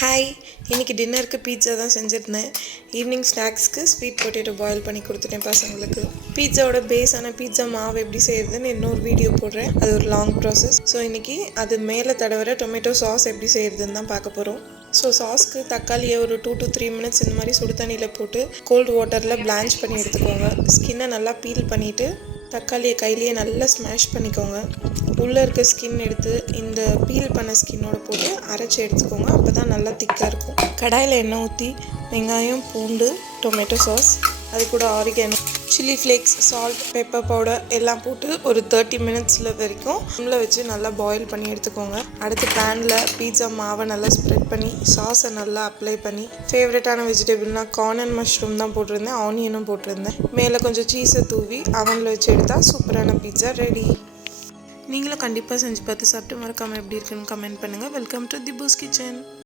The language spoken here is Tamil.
ஹாய், இன்றைக்கி டின்னருக்கு பீட்சா தான் செஞ்சுருந்தேன். ஈவினிங் ஸ்நாக்ஸ்க்கு ஸ்வீட் பொட்டேட்டோ பாயில் பண்ணி கொடுத்துட்டேன் பசங்களுக்கு. பீட்சாவோட பேஸான பீட்சா மாவு எப்படி செய்கிறதுன்னு இன்னொரு வீடியோ போடுறேன். அது ஒரு லாங் ப்ராசஸ். ஸோ இன்றைக்கி அது மேலே தடவர டொமேட்டோ சாஸ் எப்படி செய்கிறதுன்னு தான் பார்க்க போகிறோம். ஸோ சாஸ்க்கு தக்காளியை ஒரு 2 to 3 minutes இந்த மாதிரி சுடு தண்ணியில் போட்டு கோல்டு வாட்டரில் பிளான்ச் பண்ணி எடுத்துக்கோங்க. ஸ்கின்னை நல்லா பீல் பண்ணிவிட்டு தக்காளியை கையிலேயே நல்லா ஸ்மாஷ் பண்ணிக்கோங்க. உள்ளே இருக்க ஸ்கின் எடுத்து இந்த பீல் பண்ண ஸ்கின்னோட போட்டு அரைச்சி எடுத்துக்கோங்க. அப்போ தான் நல்லா திக்காக இருக்கும். கடாயில் எண்ணெய் ஊற்றி வெங்காயம், பூண்டு, டொமேட்டோ சாஸ், அது கூட oregano, chilli flakes, salt, pepper powder எல்லாம் போட்டு ஒரு 30 minutes வரைக்கும் சிம்மில் வச்சு நல்லா பாயில் பண்ணி எடுத்துக்கோங்க. அடுத்து பேனில் பீட்சா மாவை நல்லா ஸ்ப்ரெட் பண்ணி சாஸை நல்லா அப்ளை பண்ணி ஃபேவரட்டான வெஜிடபிள்னால் கார்ன் அண்ட் மஷ்ரூம் தான் போட்டிருந்தேன், ஆனியனும் போட்டிருந்தேன். மேலே கொஞ்சம் சீஸை தூவி அவனில் வச்சு எடுத்தால் சூப்பரான பீட்சா ரெடி. நீங்களும் கண்டிப்பாக செஞ்சு பார்த்து சாப்பிட்டு மறக்காமல் எப்படி இருக்குன்னு கமெண்ட் பண்ணுங்கள். வெல்கம் டு தி பூஸ் கிச்சன்.